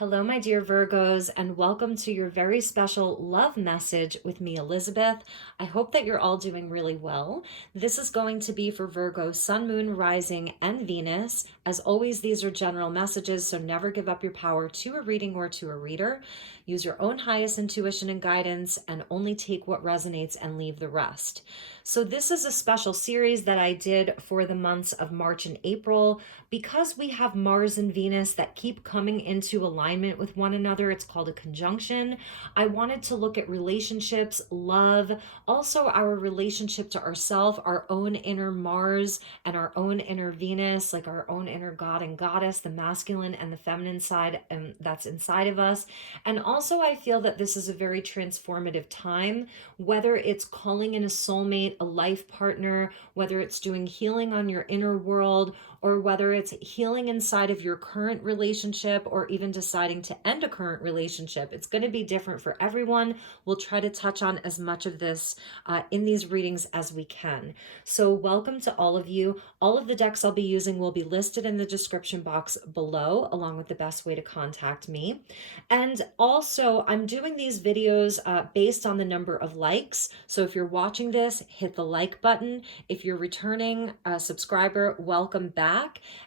Hello, my dear Virgos, and welcome to your very special love message with me, Elizabeth. I hope that you're all doing really well. This is going to be for Virgo, Sun, Moon, Rising, and Venus. As always, these are general messages, so never give up your power to a reading or to a reader. Use your own highest intuition and guidance, and only take what resonates and leave the rest. So this is a special series that I did for the months of March and April. Because we have Mars and Venus that keep coming into alignment with one another, it's called a conjunction. I wanted to look at relationships, love, also our relationship to ourselves, our own inner Mars and our own inner Venus, like our own inner God and goddess, the masculine and the feminine side that's inside of us. And also I feel that this is a very transformative time, whether it's calling in a soulmate, a life partner, whether it's doing healing on your inner world, or whether it's healing inside of your current relationship or even deciding to end a current relationship. It's going to be different for everyone. We'll try to touch on as much of this in these readings as we can. So welcome to all of you. All of the decks I'll be using will be listed in the description box below, along with the best way to contact me. And also, I'm doing these videos based on the number of likes. So if you're watching this, hit the like button. If you're returning a subscriber, welcome back.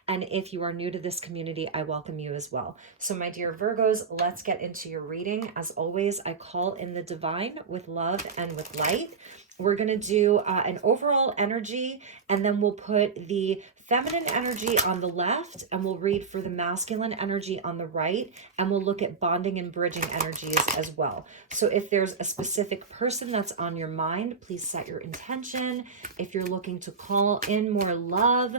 And if you are new to this community, I welcome you as well. So my dear Virgos, let's get into your reading. As always, I call in the divine with love and with light. We're going to do an overall energy, and then we'll put the feminine energy on the left, and we'll read for the masculine energy on the right, and we'll look at bonding and bridging energies as well. So if there's a specific person that's on your mind, please set your intention. If you're looking to call in more love,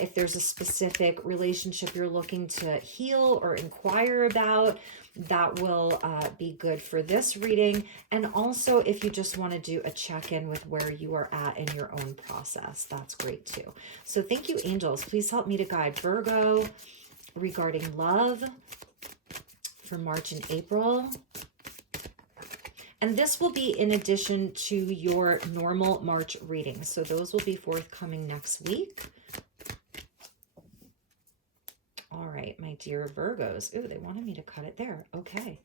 if there's a specific relationship you're looking to heal or inquire about, that will be good for this reading. And also, if you just want to do a check-in with where you are at in your own process, that's great too. So thank you, angels. Please help me to guide Virgo regarding love for March and April. And this will be in addition to your normal March readings. So those will be forthcoming next week. All right, my dear Virgos. Ooh, they wanted me to cut it there. Okay.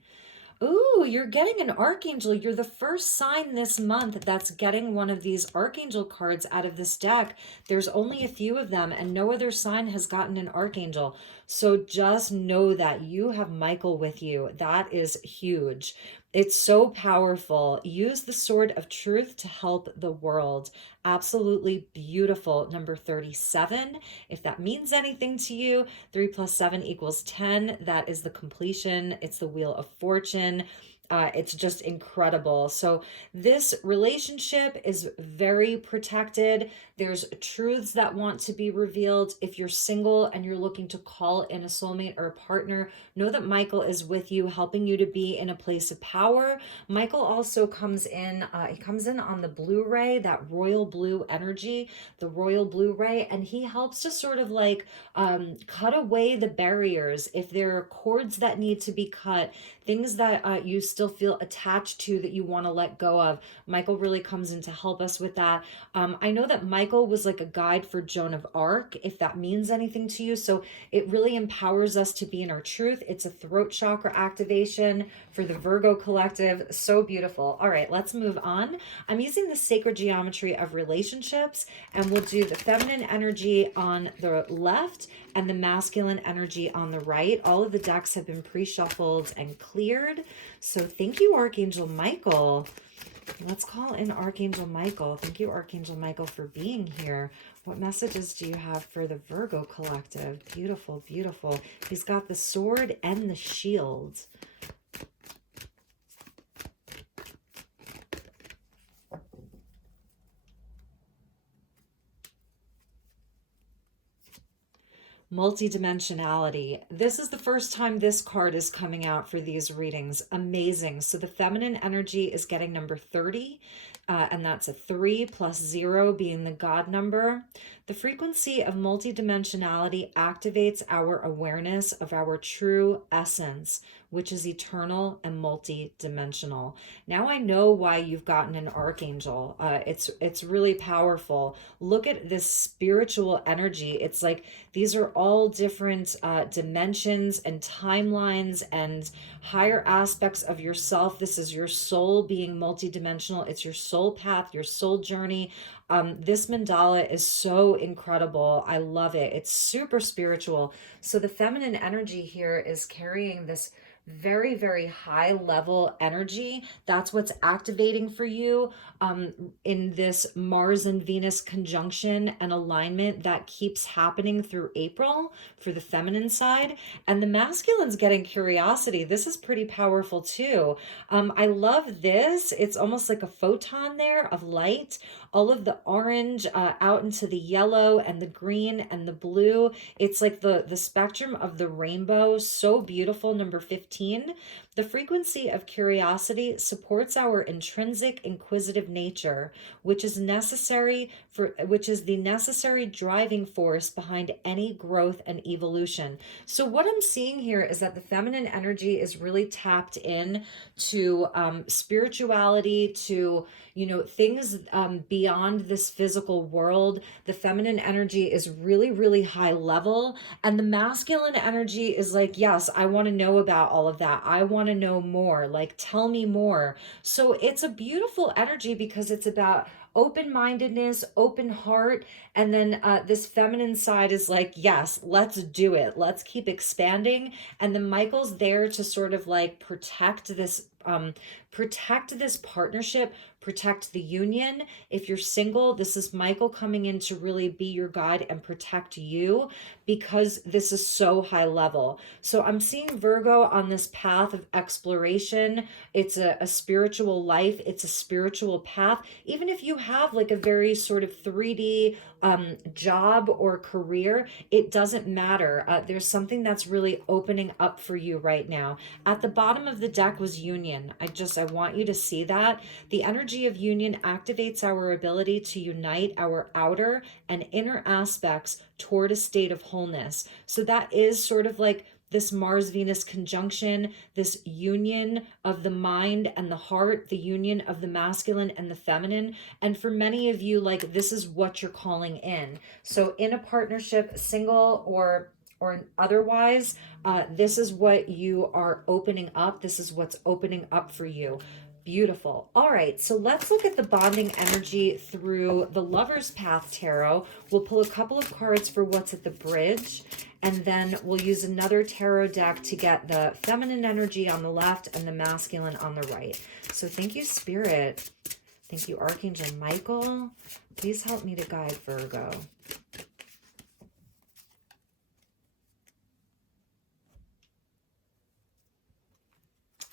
Ooh, you're getting an Archangel. You're the first sign this month that's getting one of these Archangel cards out of this deck. There's only a few of them, and no other sign has gotten an Archangel. So just know that you have Michael with you. That is huge. It's so powerful. Use the sword of truth to help the world. Absolutely beautiful. Number 37. If that means anything to you, 3 + 7 = 10. That is the completion. It's the Wheel of Fortune. It's just incredible. So this relationship is very protected. There's truths that want to be revealed. If you're single and you're looking to call in a soulmate or a partner, know that Michael is with you, helping you to be in a place of power. Michael also comes in, he comes in on the blue ray, that royal blue energy, the royal blue ray, and he helps to sort of like cut away the barriers. If there are cords that need to be cut, things that you still feel attached to that you want to let go of, Michael really comes in to help us with that. I know that Michael was like a guide for Joan of Arc, if that means anything to you. So it really empowers us to be in our truth. It's a throat chakra activation for the Virgo collective. So beautiful. All right, let's move on. I'm using the sacred geometry of relationships, and we'll do the feminine energy on the left and the masculine energy on the right. All of the decks have been pre-shuffled and cleared. So thank you, Archangel Michael. Let's call in Archangel Michael. Thank you, Archangel Michael, for being here. What messages do you have for the Virgo collective? Beautiful, beautiful. He's got the sword and the shield. Multidimensionality. This is the first time this card is coming out for these readings. Amazing. So the feminine energy is getting number 30. and that's a 3 plus 0 being the God number. The frequency of multidimensionality activates our awareness of our true essence, which is eternal and multidimensional. Now I know why you've gotten an archangel. It's really powerful. Look at this spiritual energy. It's like these are all different dimensions and timelines and higher aspects of yourself. This is your soul being multidimensional. It's your soul path, your soul journey. This mandala is so incredible. I love it. It's super spiritual. So the feminine energy here is carrying this very, very high level energy. That's what's activating for you in this Mars and Venus conjunction and alignment that keeps happening through April for the feminine side. And the masculine's getting curiosity. This is pretty powerful too. I love this. It's almost like a photon there of light. All of the orange out into the yellow and the green and the blue. It's like the spectrum of the rainbow. So beautiful. Number 15. The frequency of curiosity supports our intrinsic inquisitive nature, which is the necessary driving force behind any growth and evolution. So what I'm seeing here is that the feminine energy is really tapped in to spirituality, to things beyond this physical world. The feminine energy is really, really high level, and the masculine energy is like, yes, I want to know about all of that. I want to know more. Like, tell me more. So it's a beautiful energy because it's about open-mindedness, open heart, and then this feminine side is like, yes, let's do it. Let's keep expanding. And the Michael's there to sort of like protect this partnership, protect the union. If you're single, this is Michael coming in to really be your guide and protect you because this is so high level. So I'm seeing Virgo on this path of exploration. It's a spiritual life. It's a spiritual path. Even if you have like a very sort of 3D job or career, it doesn't matter. There's something that's really opening up for you right now. At the bottom of the deck was union. I want you to see that. The energy of union activates our ability to unite our outer and inner aspects toward a state of wholeness. So that is sort of like this Mars-Venus conjunction, this union of the mind and the heart, the union of the masculine and the feminine. And for many of you, like, this is what you're calling in. So in a partnership, single or otherwise, this is what you are opening up. This is what's opening up for you. Beautiful. All right, so let's look at the bonding energy through the Lover's Path Tarot. We'll pull a couple of cards for what's at the bridge, and then we'll use another tarot deck to get the feminine energy on the left and the masculine on the right. So thank you, Spirit. Thank you, Archangel Michael. Please help me to guide Virgo.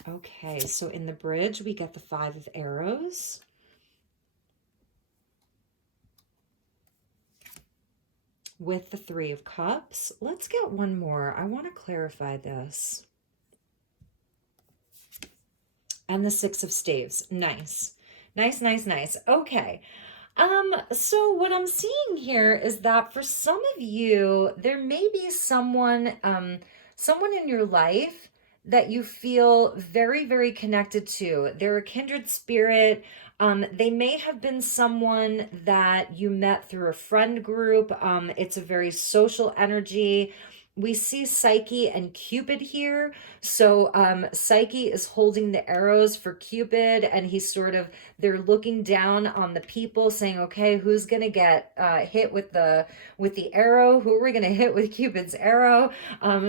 Okay, so in the bridge, we get the 5 of arrows. With the 3 of cups. Let's get one more. I want to clarify this. And the 6 of staves. Nice. Nice, nice, nice. Okay. So what I'm seeing here is that for some of you, there may be someone in your life that you feel very, very connected to. They're a kindred spirit. They may have been someone that you met through a friend group. It's a very social energy. We see Psyche and Cupid here. So Psyche is holding the arrows for Cupid, and they're looking down on the people saying, okay, who's going to get hit with the arrow? Who are we going to hit with Cupid's arrow?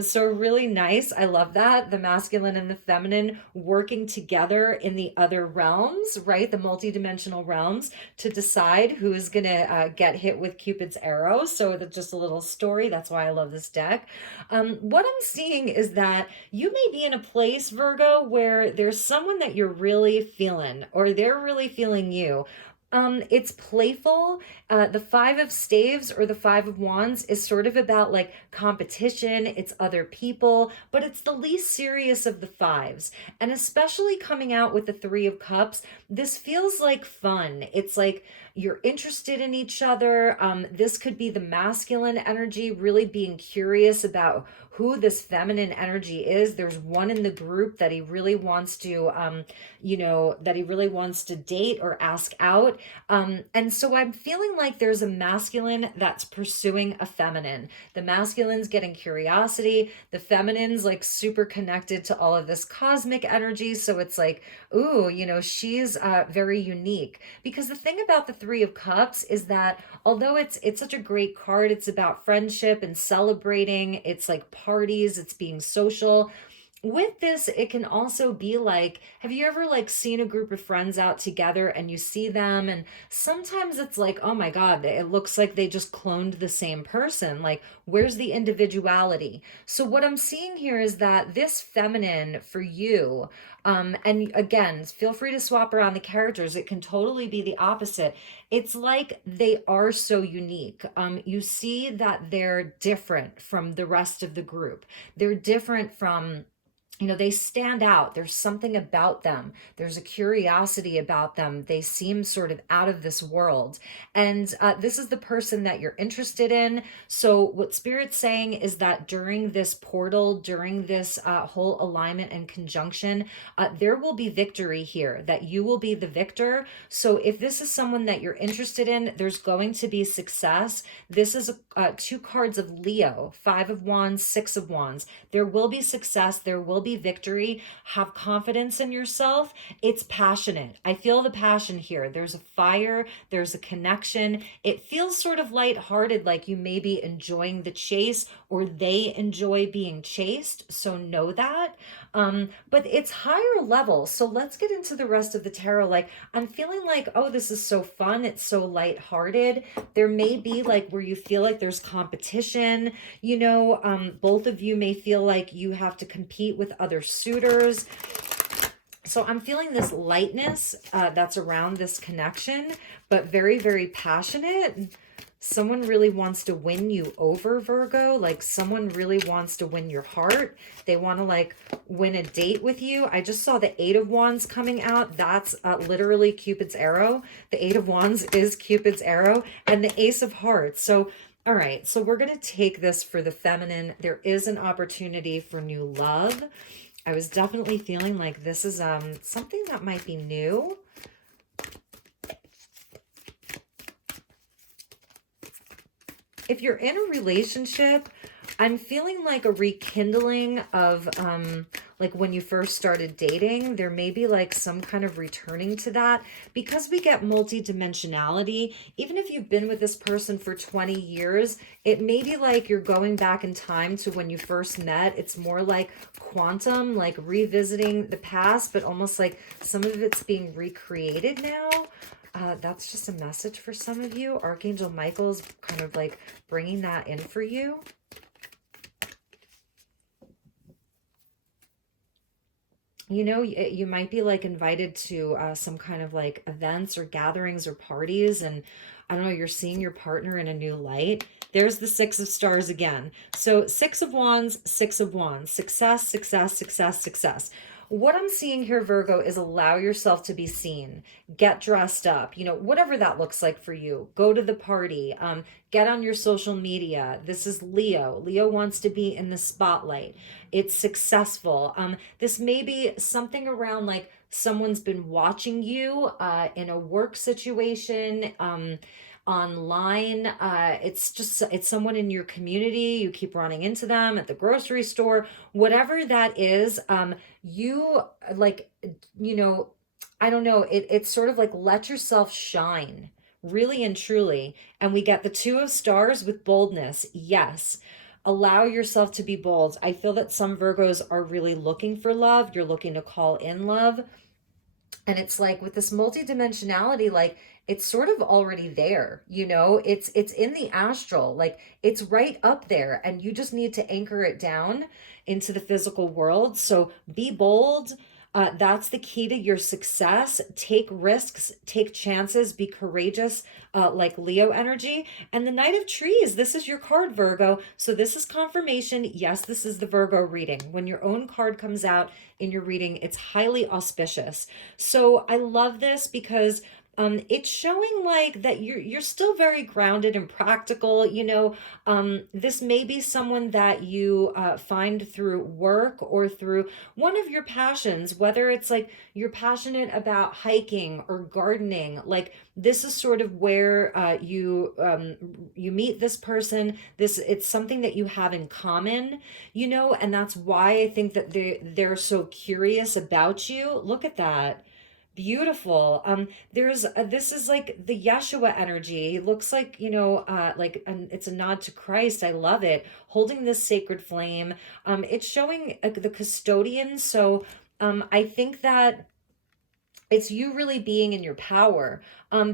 So really nice. I love that. The masculine and the feminine working together in the other realms, right? The multidimensional realms to decide who's going to get hit with Cupid's arrow. So that's just a little story. That's why I love this deck. What I'm seeing is that you may be in a place, Virgo, where there's someone that you're really feeling, or they're really feeling you. It's playful. The Five of Staves or the Five of Wands is sort of about like competition. It's other people, but it's the least serious of the fives. And especially coming out with the Three of Cups, this feels like fun. It's like you're interested in each other. This could be the masculine energy, really being curious about who this feminine energy is. There's one in the group that he really wants to, that he really wants to date or ask out. And so I'm feeling like there's a masculine that's pursuing a feminine. The masculine's getting curiosity. The feminine's like super connected to all of this cosmic energy. So it's like, ooh, she's very unique. Because the thing about the Three of Cups is that although it's such a great card, it's about friendship and celebrating. It's like parties, it's being social. With this, it can also be like, have you ever like seen a group of friends out together and you see them and sometimes it's like, oh my God, it looks like they just cloned the same person. Like, where's the individuality? So what I'm seeing here is that this feminine for you, and again, feel free to swap around the characters. It can totally be the opposite. It's like they are so unique. You see that they're different from the rest of the group. They're different from, they stand out. There's something about them. There's a curiosity about them. They seem sort of out of this world. And this is the person that you're interested in. So what Spirit's saying is that during this portal, during this whole alignment and conjunction, there will be victory here, that you will be the victor. So if this is someone that you're interested in, there's going to be success. This is two cards of Leo, Five of Wands, Six of Wands. There will be success. There will be victory. Have confidence in yourself. It's passionate. I feel the passion here. There's a fire. There's a connection. It feels sort of lighthearted, like you may be enjoying the chase or they enjoy being chased. So know that. But it's higher level. So let's get into the rest of the tarot. Like, I'm feeling like, oh, this is so fun. It's so lighthearted. There may be like where you feel like there's competition, both of you may feel like you have to compete with other suitors. So I'm feeling this lightness that's around this connection, but very, very passionate. Someone really wants to win you over, Virgo. Like someone really wants to win your heart. They want to like win a date with you. I just saw the Eight of Wands coming out. That's literally Cupid's arrow. The Eight of Wands is Cupid's arrow, and the Ace of Hearts. So all right, so we're going to take this for the feminine. There is an opportunity for new love. I was definitely feeling like this is something that might be new. If you're in a relationship, I'm feeling like a rekindling of like when you first started dating. There may be like some kind of returning to that because we get multi-dimensionality. Even if you've been with this person for 20 years, it may be like you're going back in time to when you first met. It's more like quantum, like revisiting the past, but almost like some of it's being recreated now. That's just a message for some of you. Archangel Michael's kind of like bringing that in for you. You might be like invited to some kind of like events or gatherings or parties, and I don't know, you're seeing your partner in a new light. There's the Six of Stars again. So Six of Wands, Six of Wands, success, success, success, success. What I'm seeing here, Virgo, is allow yourself to be seen. Get dressed up, whatever that looks like for you. Go to the party. Get on your social media. This is Leo. Leo wants to be in the spotlight. It's successful. This may be something around like someone's been watching you in a work situation, online. It's someone in your community. You keep running into them at the grocery store, whatever that is. You like, I don't know. It's sort of like let yourself shine really and truly. And we get the Two of Stars with boldness. Yes. Allow yourself to be bold. I feel that some Virgos are really looking for love. You're looking to call in love. And it's like with this multidimensionality, like it's sort of already there, it's in the astral, like it's right up there, and you just need to anchor it down into the physical world. So be bold. That's the key to your success. Take risks, take chances, be courageous, like Leo energy. And the Knight of Trees, this is your card, Virgo. So this is confirmation. Yes, this is the Virgo reading. When your own card comes out in your reading, it's highly auspicious. So I love this because it's showing like that you're still very grounded and practical. This may be someone that you find through work or through one of your passions, whether it's like you're passionate about hiking or gardening. Like this is sort of where you meet this person. It's something that you have in common, and that's why I think that they're so curious about you. Look at that. Beautiful. This is like the Yeshua energy. He looks like, it's a nod to Christ. I love it. Holding this sacred flame. It's showing the custodian. So, I think that it's you really being in your power,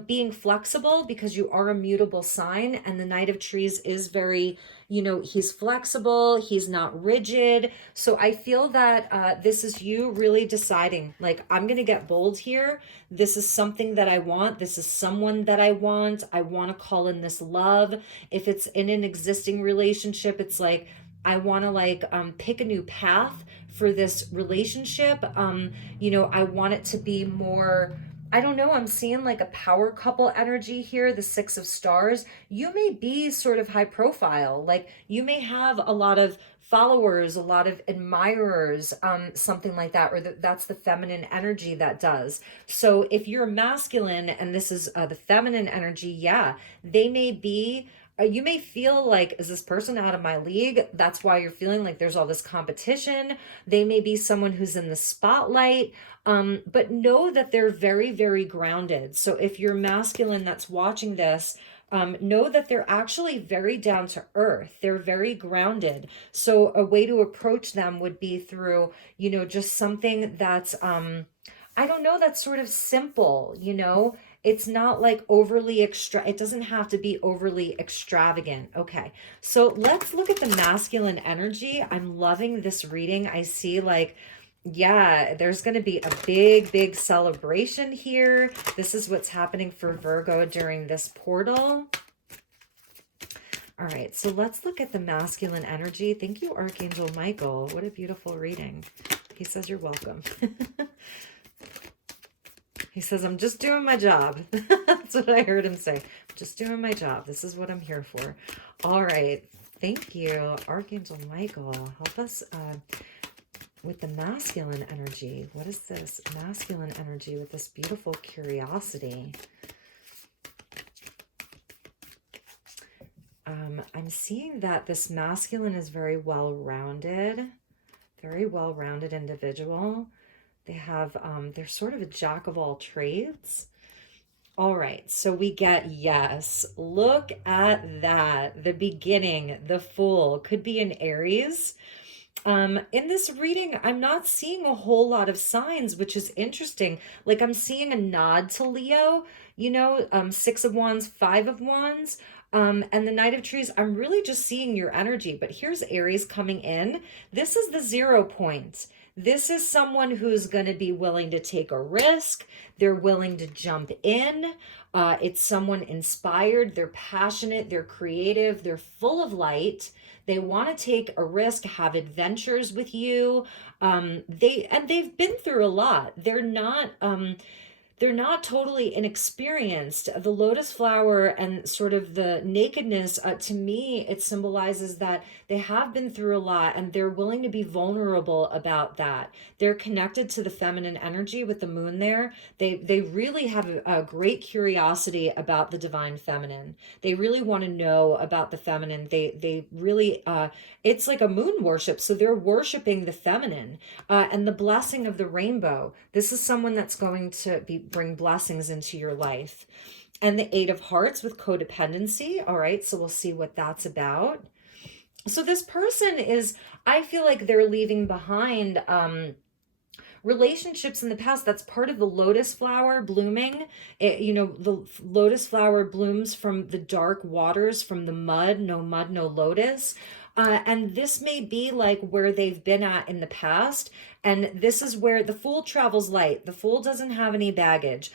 being flexible because you are a mutable sign, and the Knight of Trees is very, he's flexible, he's not rigid. So I feel that this is you really deciding, like, I'm going to get bold here. This is something that I want. This is someone that I want. I want to call in this love. If it's in an existing relationship, it's like, I want to pick a new path for this relationship. I want it to be more, I don't know, I'm seeing like a power couple energy here, the Six of Stars. You may be sort of high profile, like you may have a lot of followers, a lot of admirers, something like that, or that's the feminine energy that does. So if you're masculine and this is the feminine energy, yeah, they may be, you may feel like, is this person out of my league? That's why you're feeling like there's all this competition. They may be someone who's in the spotlight, but know that they're very, very grounded. So if you're masculine that's watching this, know that they're actually very down to earth. They're very grounded. So a way to approach them would be through, just something that's, I don't know, that's sort of simple, It's not like overly it doesn't have to be overly extravagant. Okay, so let's look at the masculine energy. I'm loving this reading. I see yeah, there's going to be a big, big celebration here. This is what's happening for Virgo during this portal. All right, so let's look at the masculine energy. Thank you, Archangel Michael. What a beautiful reading. He says you're welcome. He says, I'm just doing my job. That's what I heard him say. Just doing my job. This is what I'm here for. All right. Thank you, Archangel Michael. Help us with the masculine energy. What is this masculine energy with this beautiful curiosity? I'm seeing that this masculine is very well-rounded individual. They have, they're sort of a jack of all trades. All right, so we get, yes, look at that. The beginning, the Fool, could be an Aries. In this reading, I'm not seeing a whole lot of signs, which is interesting. Like I'm seeing a nod to Leo, Six of Wands, Five of Wands. And the Knight of Trees, I'm really just seeing your energy. But here's Aries coming in. This is the 0 point. This is someone who's going to be willing to take a risk. They're willing to jump in. It's someone inspired. They're passionate. They're creative. They're full of light. They want to take a risk, have adventures with you. They've been through a lot. They're not totally inexperienced. The lotus flower and sort of the nakedness, to me, it symbolizes that they have been through a lot and they're willing to be vulnerable about that. They're connected to the feminine energy with the moon there. They really have a great curiosity about the divine feminine. They really want to know about the feminine. They really, it's like a moon worship. So they're worshiping the feminine and the blessing of the rainbow. This is someone that's going to bring blessings into your life. And the Eight of Hearts with codependency. All right, so we'll see what that's about. So this person is, I feel like they're leaving behind relationships in the past. That's part of the lotus flower blooming. The lotus flower blooms from the dark waters, from the mud, no lotus. And this may be like where they've been at in the past. And this is where the Fool travels light. The Fool doesn't have any baggage.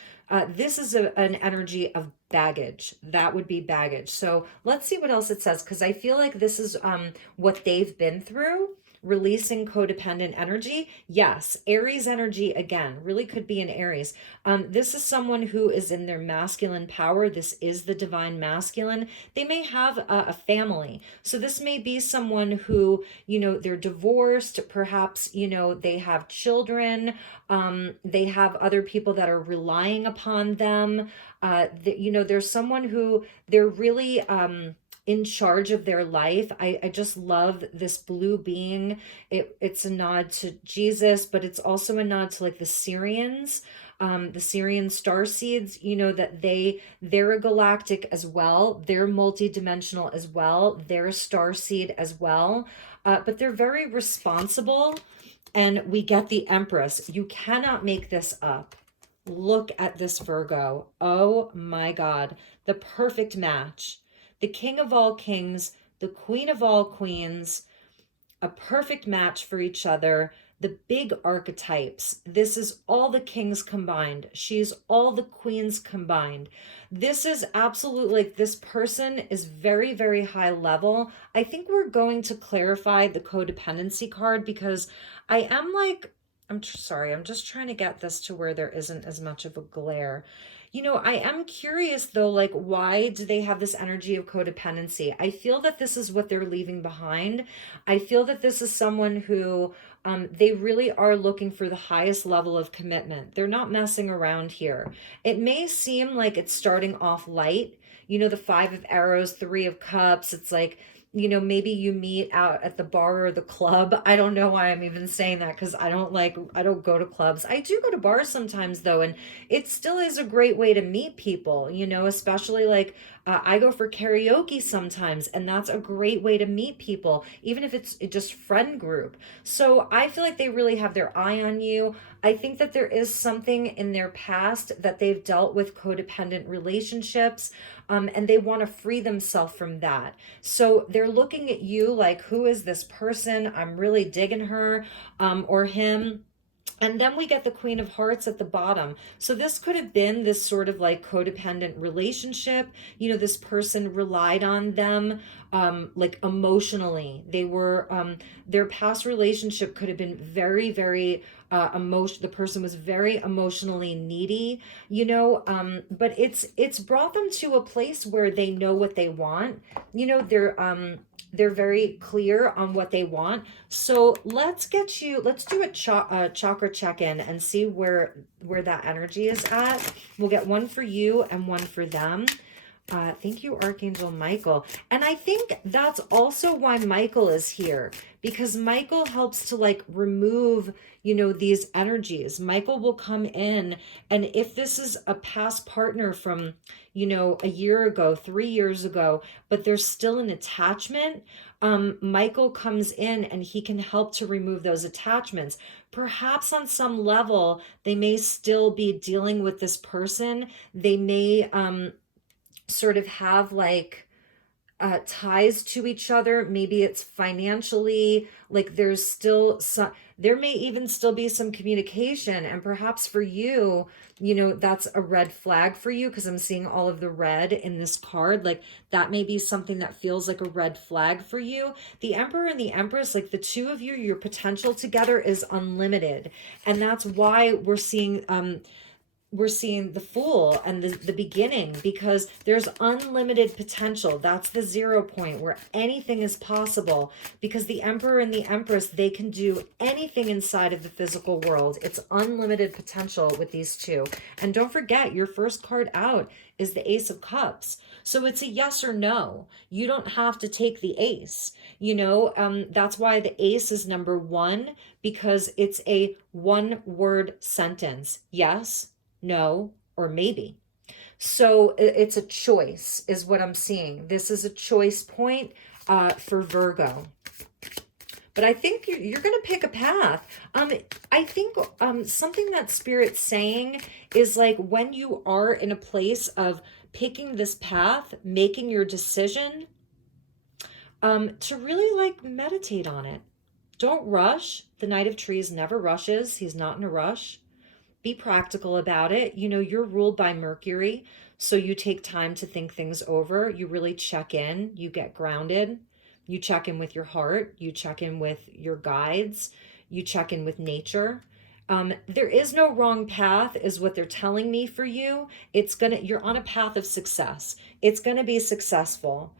This is an energy of baggage. That would be baggage. So let's see what else it says, because I feel like this is what they've been through. Releasing codependent energy. Yes, Aries energy again, really could be an Aries. This is someone who is in their masculine power. This is the divine masculine. They may have a family. So this may be someone who, they're divorced. Perhaps, they have children. They have other people that are relying upon them. There's someone who they're really, in charge of their life. I just love this blue being. It's a nod to Jesus, but it's also a nod to like the Syrians, the Syrian star seeds, that they're a galactic as well. They're multidimensional as well. They're a star seed as well. But they're very responsible. And we get the Empress. You cannot make this up. Look at this Virgo. Oh my God. The perfect match. The king of all kings, the queen of all queens, a perfect match for each other. The big archetypes. This is all the kings combined. She's all the queens combined. This is absolutely like this person is very, very high level. I think we're going to clarify the codependency card because I'm sorry, I'm just trying to get this to where there isn't as much of a glare. I am curious though, like, why do they have this energy of codependency? I feel that this is what they're leaving behind. I feel that this is someone who they really are looking for the highest level of commitment. They're not messing around here. It may seem like it's starting off light. The Five of Arrows, Three of Cups. It's like, maybe you meet out at the bar or the club. I don't know why I'm even saying that because I don't go to clubs. I do go to bars sometimes though, and it still is a great way to meet people, especially like I go for karaoke sometimes, and that's a great way to meet people, even if it's just friend group. So I feel like they really have their eye on you. I think that there is something in their past that they've dealt with codependent relationships, and they want to free themselves from that. So they're looking at you like, who is this person? I'm really digging her, or him. And then we get the Queen of Hearts at the bottom. So this could have been this sort of like codependent relationship. This person relied on them, like emotionally. They were, their past relationship could have been very, very, the person was very emotionally needy, but it's brought them to a place where they know what they want. They're very clear on what they want. So let's do a chakra check-in and see where that energy is at. We'll get one for you and one for them. Thank you, Archangel Michael. And I think that's also why Michael is here, because Michael helps to like remove, these energies. Michael will come in, and if this is a past partner from, a year ago, 3 years ago, but there's still an attachment, Michael comes in and he can help to remove those attachments. Perhaps on some level, they may still be dealing with this person. They may, sort of have like ties to each other. Maybe it's financially, like there's still some, there may even still be some communication. And perhaps for you, that's a red flag for you, because I'm seeing all of the red in this card. Like that may be something that feels like a red flag for you. The Emperor and the Empress, like the two of you, your potential together is unlimited. And that's why we're seeing the Fool and the beginning, because there's unlimited potential. That's the 0 point where anything is possible, because the Emperor and the Empress, they can do anything inside of the physical world. It's unlimited potential with these two. And don't forget, your first card out is the Ace of Cups. So it's a yes or no. You don't have to take the ace. That's why the ace is number 1, because it's a one-word sentence. Yes, no, or maybe. So it's a choice is what I'm seeing. This is a choice point for Virgo. But I think you're going to pick a path. I think something that Spirit's saying is like when you are in a place of picking this path, making your decision, to really like meditate on it. Don't rush. The Knight of Trees never rushes. He's not in a rush. Be practical about it. You know, you're ruled by Mercury, so you take time to think things over. You really check in, you get grounded, you check in with your heart, you check in with your guides, you check in with nature. There is no wrong path, is what they're telling me for you. You're on a path of success. It's gonna be successful.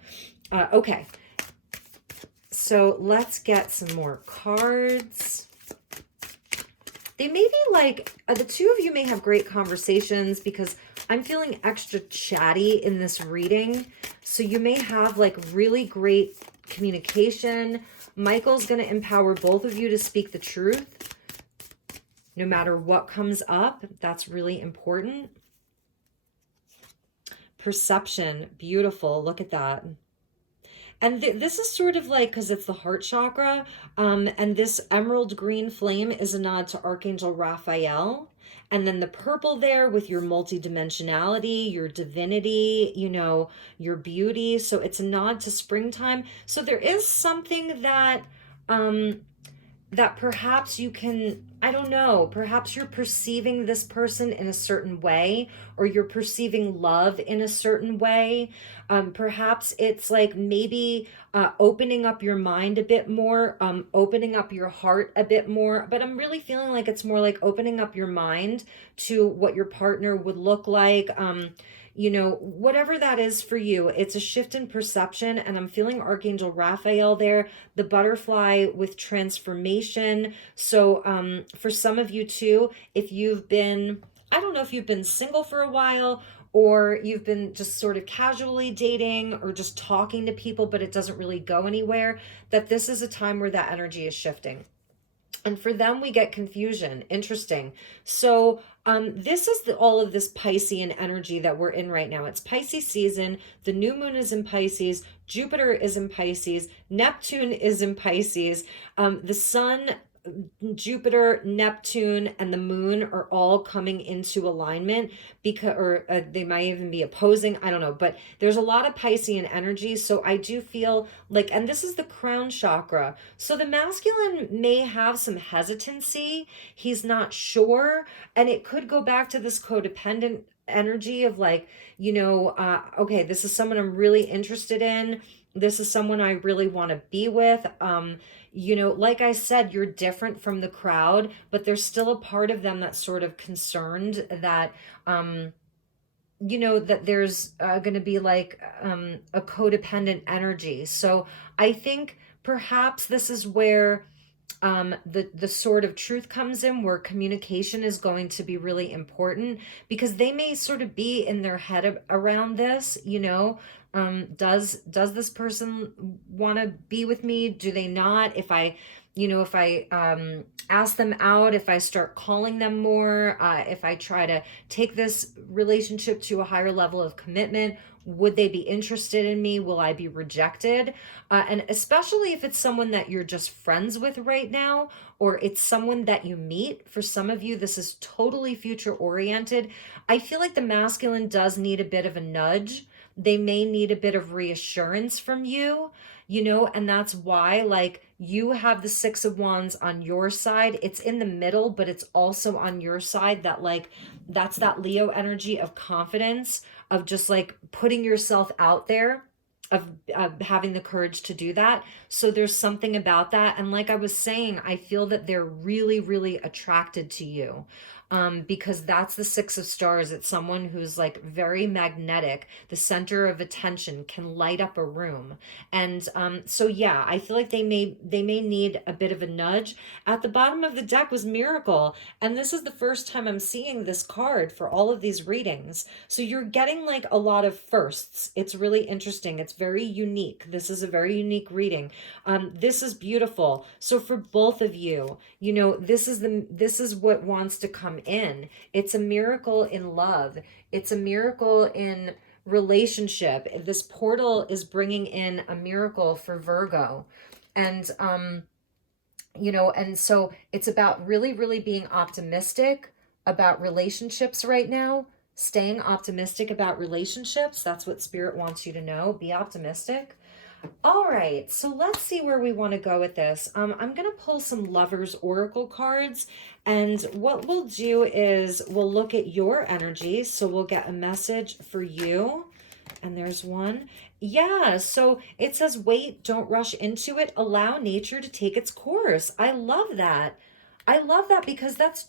Okay, so let's get some more cards. They may be like, the two of you may have great conversations because I'm feeling extra chatty in this reading. So you may have like really great communication. Michael's going to empower both of you to speak the truth, no matter what comes up. That's really important. Perception, beautiful. Look at that. And this is sort of like, because it's the heart chakra, and this emerald green flame is a nod to Archangel Raphael. And then the purple there with your multidimensionality, your divinity, you know, your beauty. So it's a nod to springtime. So there is something that that perhaps you can, I don't know, perhaps you're perceiving this person in a certain way, or you're perceiving love in a certain way. Perhaps it's like maybe opening up your mind a bit more, opening up your heart a bit more. But I'm really feeling like it's more like opening up your mind to what your partner would look like. You know, whatever that is for you, it's a shift in perception. And I'm feeling Archangel Raphael there, the butterfly with transformation. So for some of you too, if you've been, I don't know if you've been single for a while, or you've been just sort of casually dating or just talking to people, but it doesn't really go anywhere, that this is a time where that energy is shifting. And for them, we get confusion. Interesting. So this is all of this Piscean energy that we're in right now. It's Pisces season. The new moon is in Pisces. Jupiter is in Pisces. Neptune is in Pisces. The sun, Jupiter, Neptune, and the moon are all coming into alignment because, or they might even be opposing. I don't know, but there's a lot of Piscean energy. So I do feel like, and this is the crown chakra. So the masculine may have some hesitancy. He's not sure. And it could go back to this codependent energy of like, you know, okay, this is someone I'm really interested in. This is someone I really want to be with. You know, like I said, you're different from the crowd, but there's still a part of them that's sort of concerned that, you know, that there's going to be like a codependent energy. So I think perhaps this is where the sort of truth comes in, where communication is going to be really important, because they may sort of be in their head around this, you know. Does this person want to be with me? Do they not? If I, you know, if I ask them out, if I start calling them more, if I try to take this relationship to a higher level of commitment, would they be interested in me? Will I be rejected? And especially if it's someone that you're just friends with right now, or it's someone that you meet. For some of you, this is totally future oriented. I feel like the masculine does need a bit of a nudge. They may need a bit of reassurance from you, you know, and that's why, like, you have the Six of Wands on your side. It's in the middle, but it's also on your side, that like, that's that Leo energy of confidence, of just like putting yourself out there, of having the courage to do that. So there's something about that. And like I was saying, I feel that they're really, really attracted to you. Because that's the Six of Stars. It's someone who's like very magnetic, the center of attention, can light up a room. And so yeah, I feel like they may need a bit of a nudge. At the bottom of the deck was Miracle, and this is the first time I'm seeing this card for all of these readings. So you're getting like a lot of firsts. It's really interesting. It's very unique. This is a very unique reading. This is beautiful. So for both of you, you know, this is what wants to come in. It's a miracle in love. It's a miracle in relationship. This portal is bringing in a miracle for Virgo. And you know, and so it's about really, really being optimistic about relationships right now. Staying optimistic about relationships. That's what Spirit wants you to know. Be optimistic. All right, so let's see where we want to go with this. I'm going to pull some Lovers Oracle cards, and what we'll do is we'll look at your energy. So we'll get a message for you, and there's one. Yeah, so it says, wait, don't rush into it. Allow nature to take its course. I love that. I love that because that is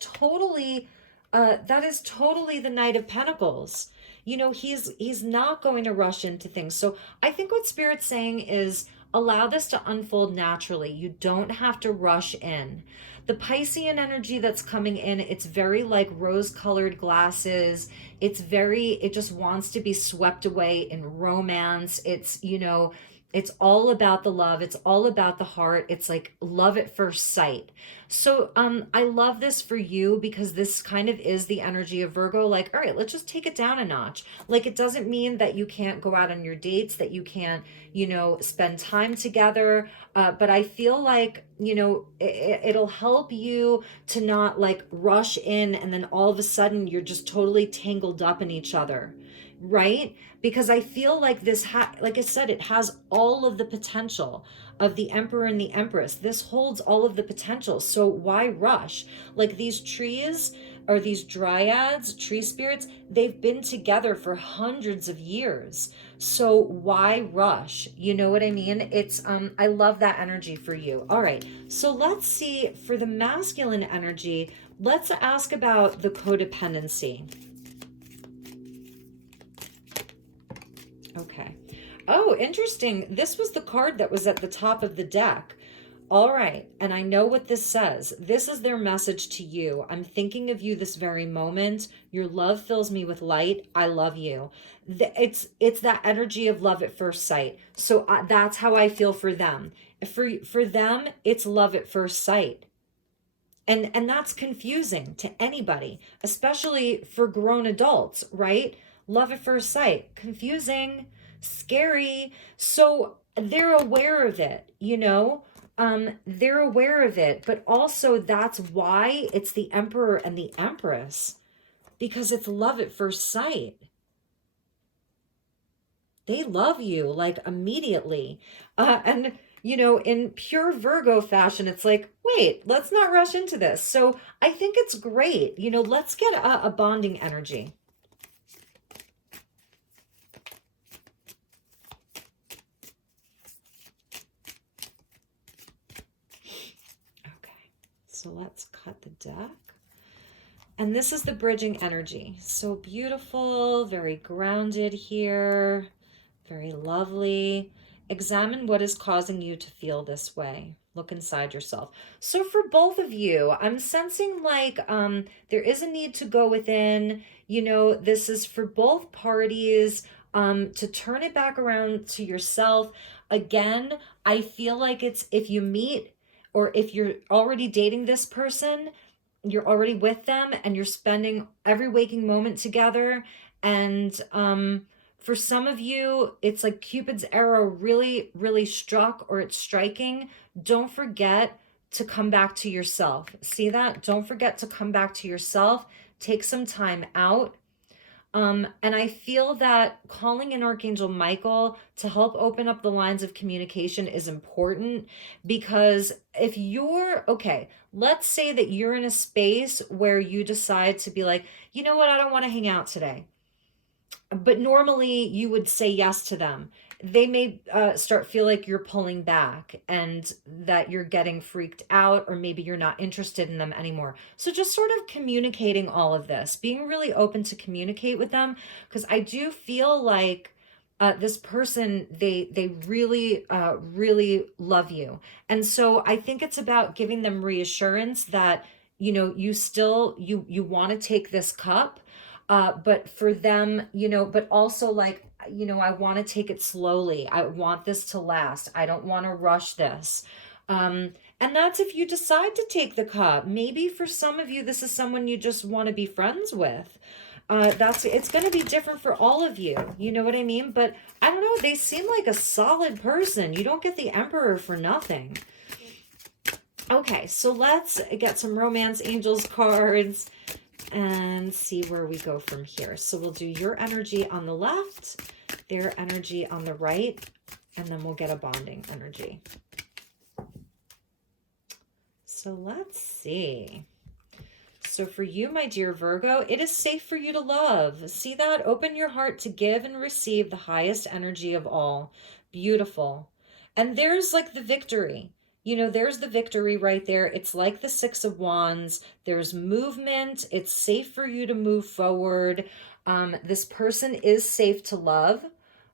totally the Knight of Pentacles. You know, he's not going to rush into things. So I think what Spirit's saying is allow this to unfold naturally. You don't have to rush in. The Piscean energy that's coming in, it's very like rose-colored glasses. It just wants to be swept away in romance. It's, you know, it's all about the love. It's all about the heart. It's like love at first sight. So I love this for you because this kind of is the energy of Virgo. Like, all right, let's just take it down a notch. Like, it doesn't mean that you can't go out on your dates, that you can't, you know, spend time together. But I feel like, you know, it'll help you to not like rush in and then all of a sudden you're just totally tangled up in each other. Right? Because I feel like like I said, it has all of the potential of the Emperor and the Empress. This holds all of the potential. So why rush? Like these trees or these dryads, tree spirits, they've been together for hundreds of years. So why rush? You know what I mean? It's I love that energy for you. All right. So let's see for the masculine energy, let's ask about the codependency. Okay. Oh, interesting. This was the card that was at the top of the deck. All right. And I know what this says. This is their message to you. I'm thinking of you this very moment. Your love fills me with light. I love you. It's that energy of love at first sight. So that's how I feel for them. For them, it's love at first sight. And that's confusing to anybody, especially for grown adults, right? Love at first sight, confusing, scary. So they're aware of it, you know? They're aware of it, but also that's why it's the Emperor and the Empress, because it's love at first sight. They love you like immediately. And you know, in pure Virgo fashion, it's like, wait, let's not rush into this. So I think it's great. You know, let's get a bonding energy. Okay, so let's cut the deck. And this is the bridging energy. So beautiful, very grounded here, very lovely. Examine what is causing you to feel this way. Look inside yourself. So for both of you, I'm sensing like there is a need to go within. You know, this is for both parties to turn it back around to yourself. Again, I feel like it's if you meet or if you're already dating this person, you're already with them and you're spending every waking moment together. And for some of you, it's like Cupid's arrow really, really struck or it's striking. Don't forget to come back to yourself. See that? Don't forget to come back to yourself. Take some time out. And I feel that calling in Archangel Michael to help open up the lines of communication is important because if you're, okay, let's say that you're in a space where you decide to be like, you know what, I don't want to hang out today. But normally you would say yes to them. They may start feel like you're pulling back and that you're getting freaked out or maybe you're not interested in them anymore. So just sort of communicating all of this, being really open to communicate with them because I do feel like this person, they really, really love you. And so I think it's about giving them reassurance that, you know, you want to take this cup. But for them, you know, but also like, you know, I want to take it slowly. I want this to last. I don't want to rush this. And that's if you decide to take the cup. Maybe for some of you, this is someone you just want to be friends with. It's going to be different for all of you. You know what I mean? But I don't know. They seem like a solid person. You don't get the Emperor for nothing. Okay, so let's get some Romance Angels cards and see where we go from here. So we'll do your energy on the left, their energy on the right, and then we'll get a bonding energy. So let's see. So for you, my dear Virgo, it is safe for you to love. See that? Open your heart to give and receive the highest energy of all. Beautiful. And there's like the victory. You know, there's the victory right there. It's like the Six of Wands. There's movement. It's safe for you to move forward. This person is safe to love.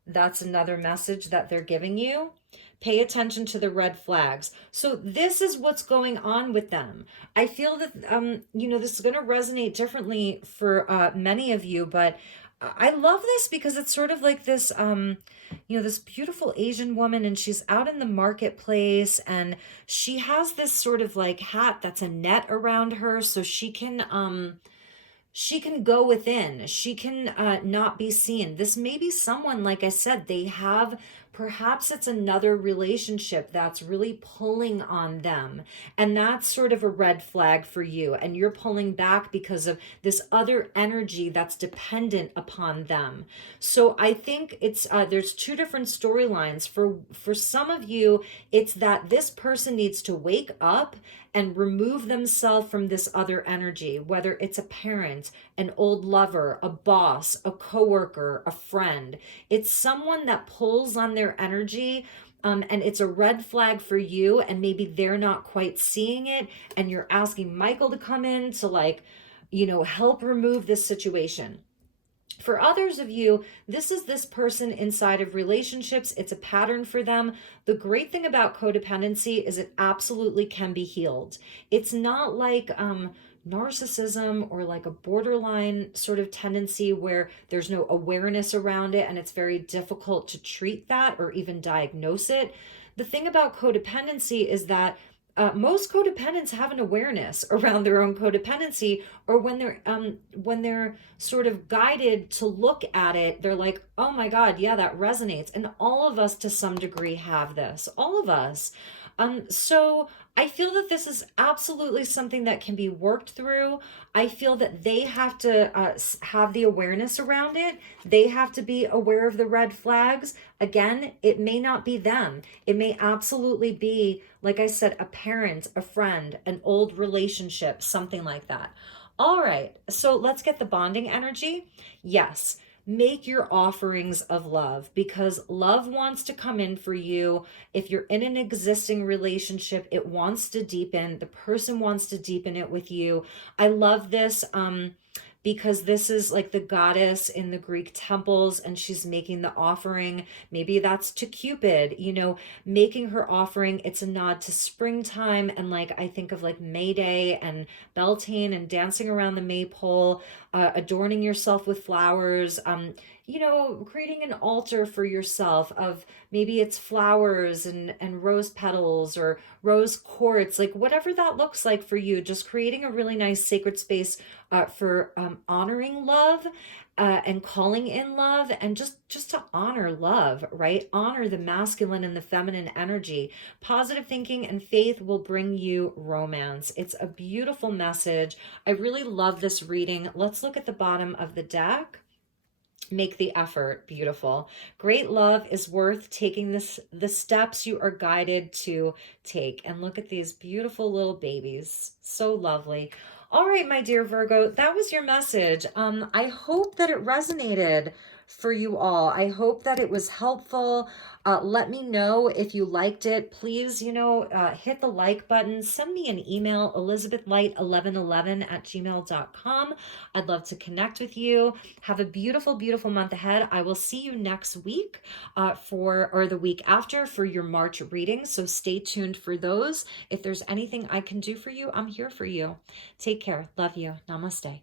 That's another message that they're giving you. Pay attention to the red flags. So this is what's going on with them. I feel that, you know, this is going to resonate differently for many of you, but I love this because it's sort of like this, you know, this beautiful Asian woman, and she's out in the marketplace, and she has this sort of like hat that's a net around her, so she can go within. She can not be seen. This may be someone, like I said, they have, perhaps it's another relationship that's really pulling on them. And that's sort of a red flag for you. And you're pulling back because of this other energy that's dependent upon them. So I think it's, there's two different storylines. For some of you, it's that this person needs to wake up and remove themselves from this other energy, whether it's a parent, an old lover, a boss, a coworker, a friend. It's someone that pulls on their energy, and it's a red flag for you, and maybe they're not quite seeing it, and you're asking Michael to come in to, like, you know, help remove this situation. For others of you, this is this person inside of relationships. It's a pattern for them. The great thing about codependency is it absolutely can be healed. It's not like narcissism or like a borderline sort of tendency where there's no awareness around it and it's very difficult to treat that or even diagnose it. The thing about codependency is that most codependents have an awareness around their own codependency, or when they're sort of guided to look at it, they're like, oh my God, yeah, that resonates. And all of us to some degree have this, all of us. So I feel that this is absolutely something that can be worked through. I feel that they have to have the awareness around it. They have to be aware of the red flags. Again, it may not be them. It may absolutely be, like I said, a parent, a friend, an old relationship, something like that. All right, so let's get the bonding energy. Yes. Make your offerings of love, because love wants to come in for you. If you're in an existing relationship, it wants to deepen. The person wants to deepen it with you. I love this because this is like the goddess in the Greek temples, and she's making the offering. Maybe that's to Cupid, you know, making her offering. It's a nod to springtime, and like I think of like May Day and Beltane and dancing around the maypole, adorning yourself with flowers, you know, creating an altar for yourself of maybe it's flowers and rose petals or rose quartz, like whatever that looks like for you, just creating a really nice sacred space for honoring love and calling in love, and just to honor love, right? Honor the masculine and the feminine energy. Positive thinking and faith will bring you romance. It's a beautiful message. I really love this reading. Let's look at the bottom of the deck. Make the effort. Beautiful. Great love is worth taking the steps you are guided to take. And look at these beautiful little babies. So lovely. All right, my dear Virgo, that was your message. I hope that it resonated for you all. I hope that it was helpful. Let me know if you liked it. Please, you know, hit the like button. Send me an email, elizabethlight1111@gmail.com. I'd love to connect with you. Have a beautiful, beautiful month ahead. I will see you next week or the week after for your March reading. So stay tuned for those. If there's anything I can do for you, I'm here for you. Take care. Love you. Namaste.